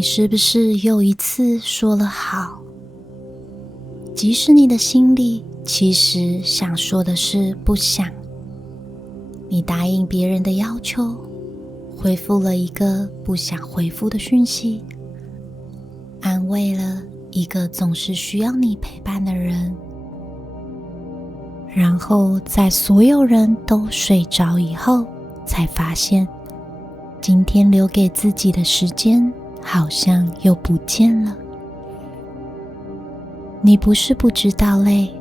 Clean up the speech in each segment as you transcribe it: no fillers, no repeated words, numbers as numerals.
你是不是又一次说了好？即使你的心里其实想说的是不想。你答应别人的要求，回复了一个不想回复的讯息，安慰了一个总是需要你陪伴的人，然后在所有人都睡着以后，才发现今天留给自己的时间好像又不见了。你不是不知道累，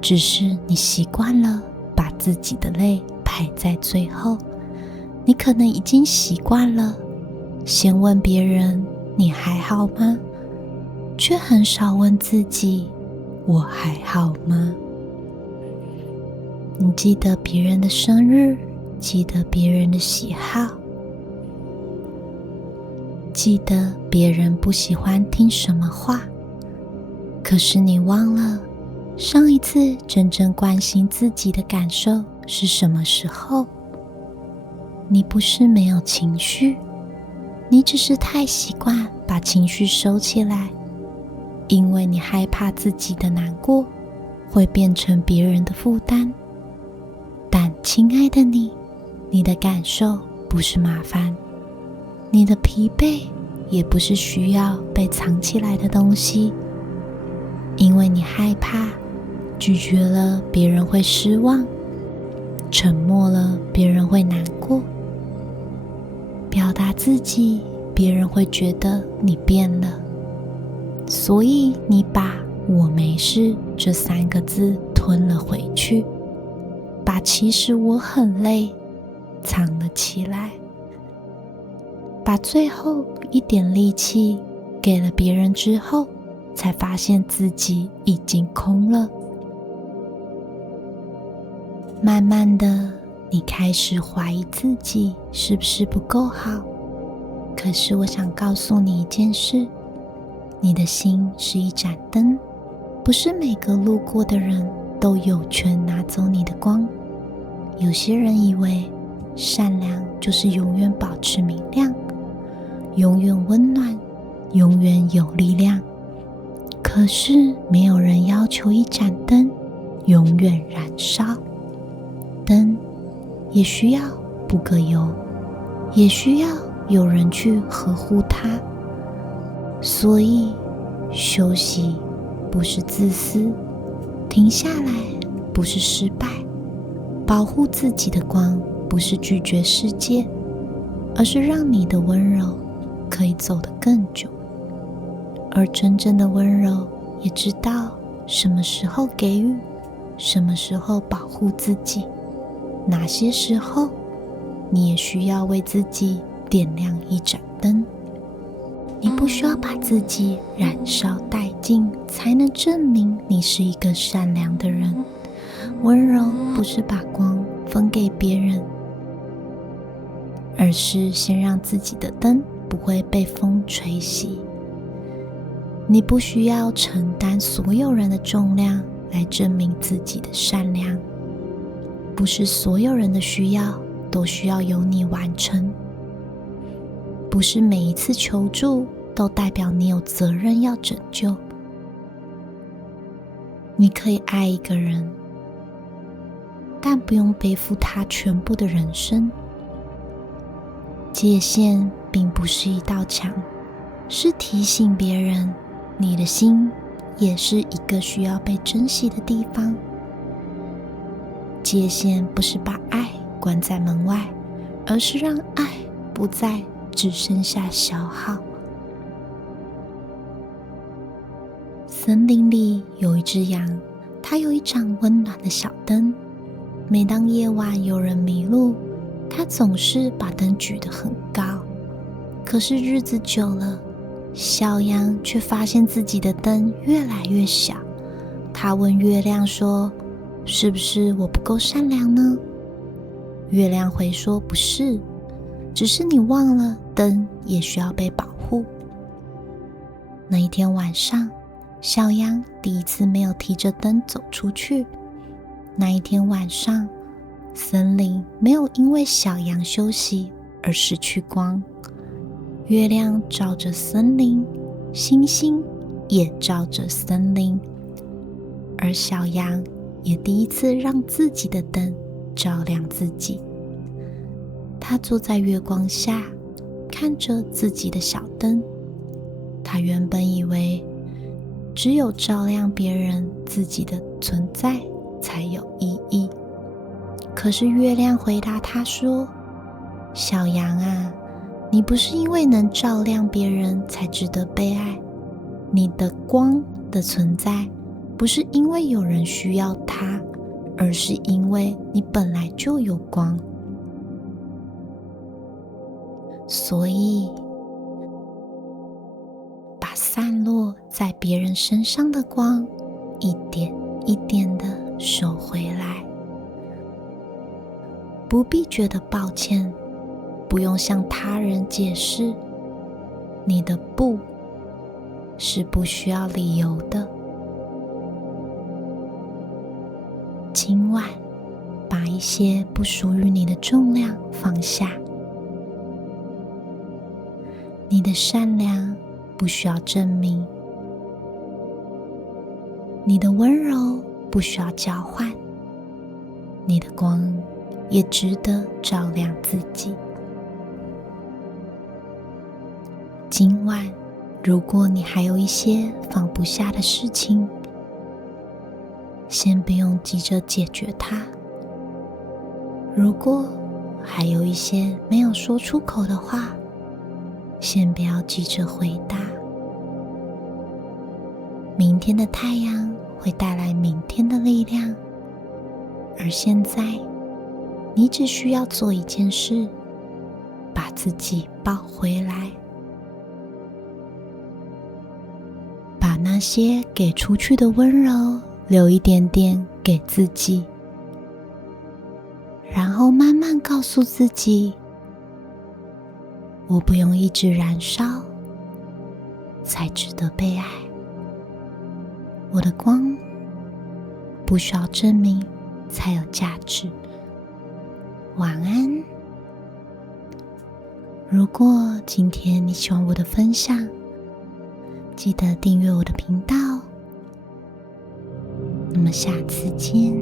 只是你习惯了把自己的累排在最后。你可能已经习惯了先问别人你还好吗，却很少问自己我还好吗？你记得别人的生日，记得别人的喜好，记得别人不喜欢听什么话，可是你忘了上一次真正关心自己的感受是什么时候。你不是没有情绪，你只是太习惯把情绪收起来，因为你害怕自己的难过会变成别人的负担。但亲爱的你，你的感受不是麻烦，你的疲惫也不是需要被藏起来的东西，因为你害怕拒绝了别人会失望，沉默了别人会难过，表达自己别人会觉得你变了，所以你把我没事这3个字吞了回去，把其实我很累藏了起来，把最后一点力气给了别人之后，才发现自己已经空了。慢慢的，你开始怀疑自己是不是不够好。可是我想告诉你一件事，你的心是一盏灯，不是每个路过的人都有权拿走你的光。有些人以为善良就是永远保持明亮，永远温暖，永远有力量。可是没有人要求一盏灯永远燃烧，灯也需要补个油，也需要有人去呵护它。所以休息不是自私，停下来不是失败，保护自己的光不是拒绝世界，而是让你的温柔可以走得更久。而真正的温柔也知道什么时候给予，什么时候保护自己，哪些时候你也需要为自己点亮一盏灯。你不需要把自己燃烧殆尽才能证明你是一个善良的人。温柔不是把光分给别人，而是先让自己的灯不会被风吹熄。你不需要承担所有人的重量来证明自己的善良，不是所有人的需要都需要由你完成，不是每一次求助都代表你有责任要拯救。你可以爱一个人，但不用背负他全部的人生。界限并不是一道墙，是提醒别人你的心也是一个需要被珍惜的地方。界限不是把爱关在门外，而是让爱不再只剩下消耗。森林里有一只羊，它有一盏温暖的小灯。每当夜晚有人迷路，它总是把灯举得很高。可是日子久了，小羊却发现自己的灯越来越小。它问月亮说，是不是我不够善良呢？月亮回说，不是，只是你忘了灯也需要被保护。那一天晚上，小羊第一次没有提着灯走出去。那一天晚上，森林没有因为小羊休息而失去光。月亮照着森林，星星也照着森林，而小羊也第一次让自己的灯照亮自己。它坐在月光下，看着自己的小灯。它原本以为只有照亮别人，自己的存在才有意义。可是月亮回答他说：小羊啊，你不是因为能照亮别人才值得被爱，你的光的存在不是因为有人需要它，而是因为你本来就有光。所以把散落在别人身上的光一点一点地收回来，不必觉得抱歉，不用向他人解释，你的不是不需要理由的。今晚把一些不属于你的重量放下，你的善良不需要证明，你的温柔不需要交换，你的光也值得照亮自己。今晚，如果你还有一些放不下的事情，先不用急着解决它。如果还有一些没有说出口的话，先不要急着回答。明天的太阳会带来明天的力量，而现在你只需要做一件事，把自己抱回来，把那些给出去的温柔留一点点给自己，然后慢慢告诉自己，我不用一直燃烧才值得被爱，我的光不需要证明才有价值。晚安。如果今天你喜欢我的分享，记得订阅我的频道。那么下次见。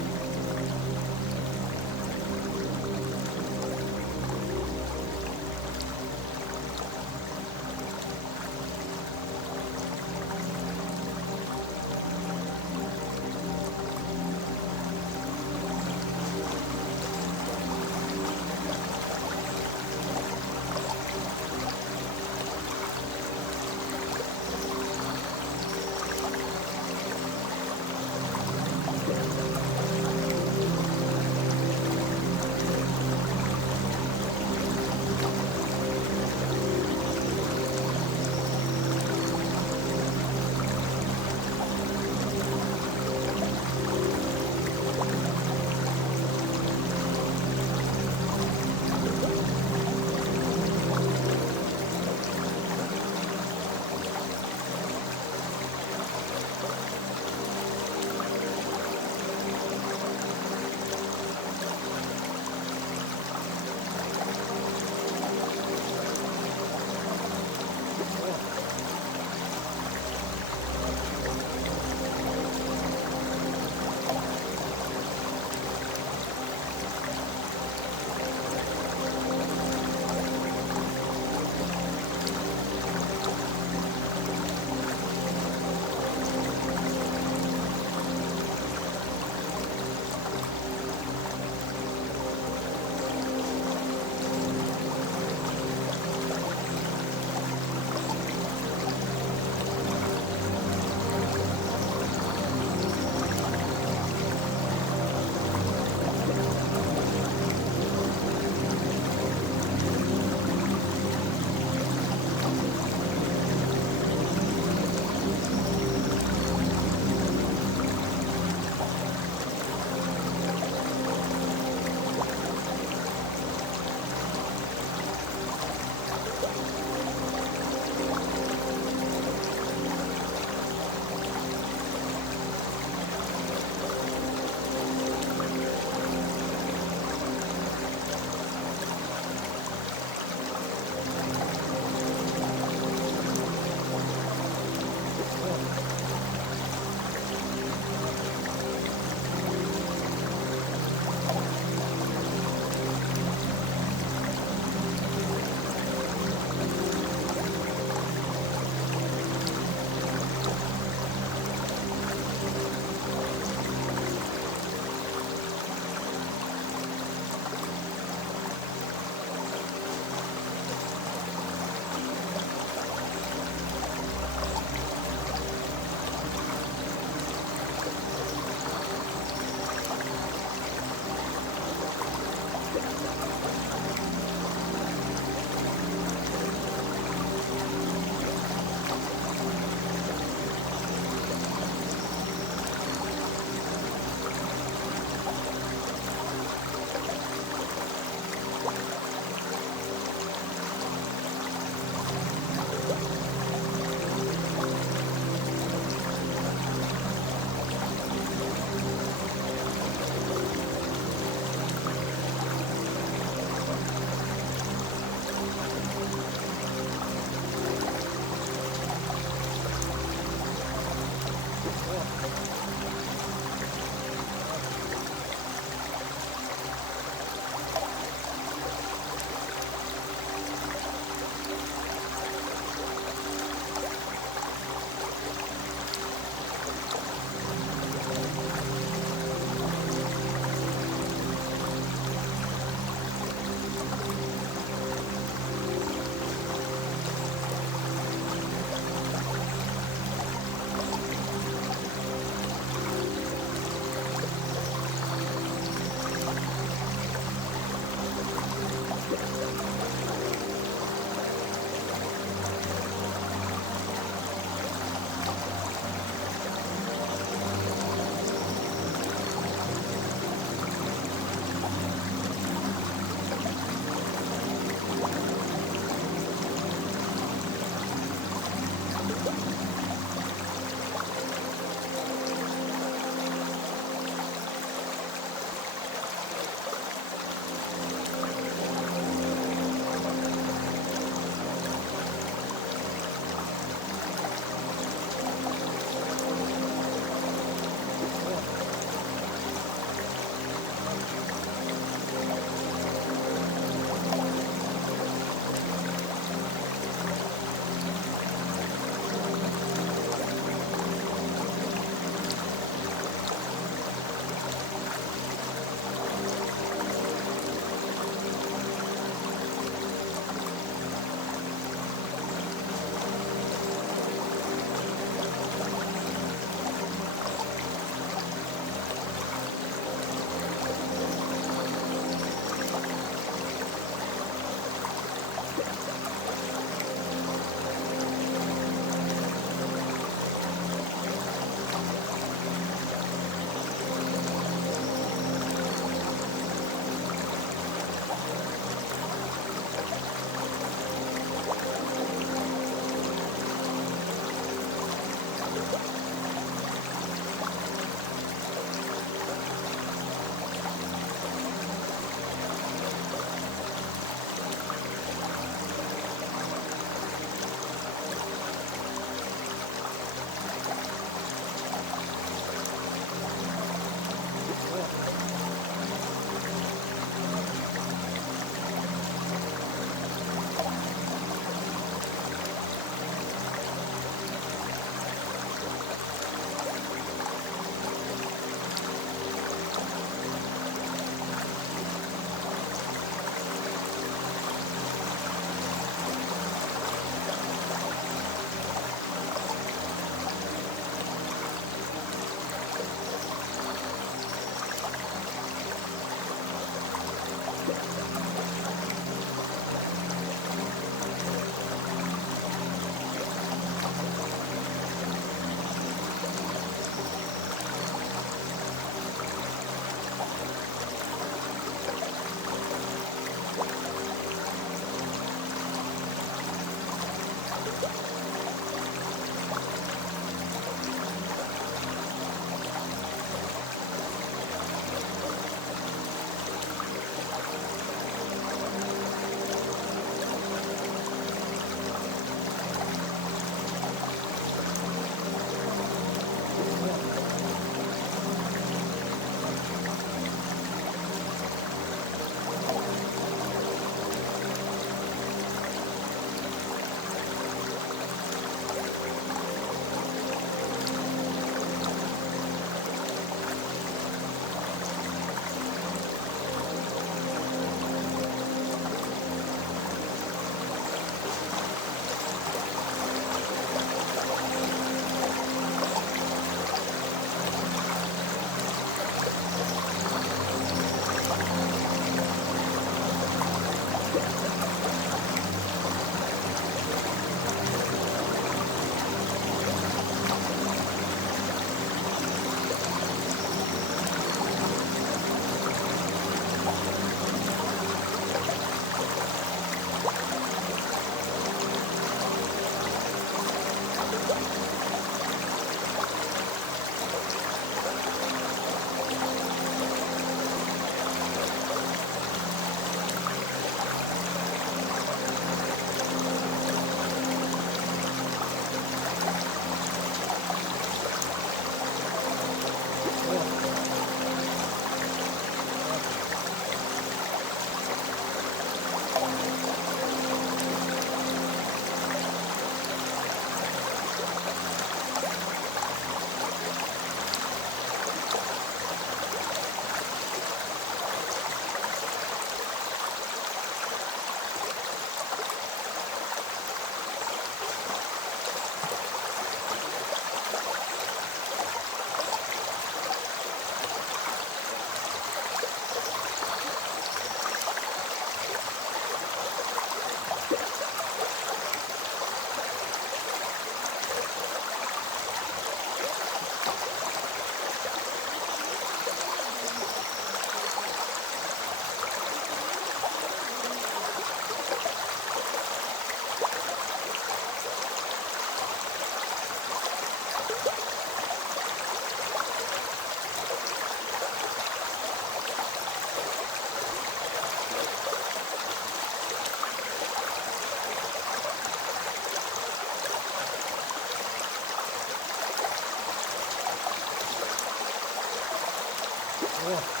哇。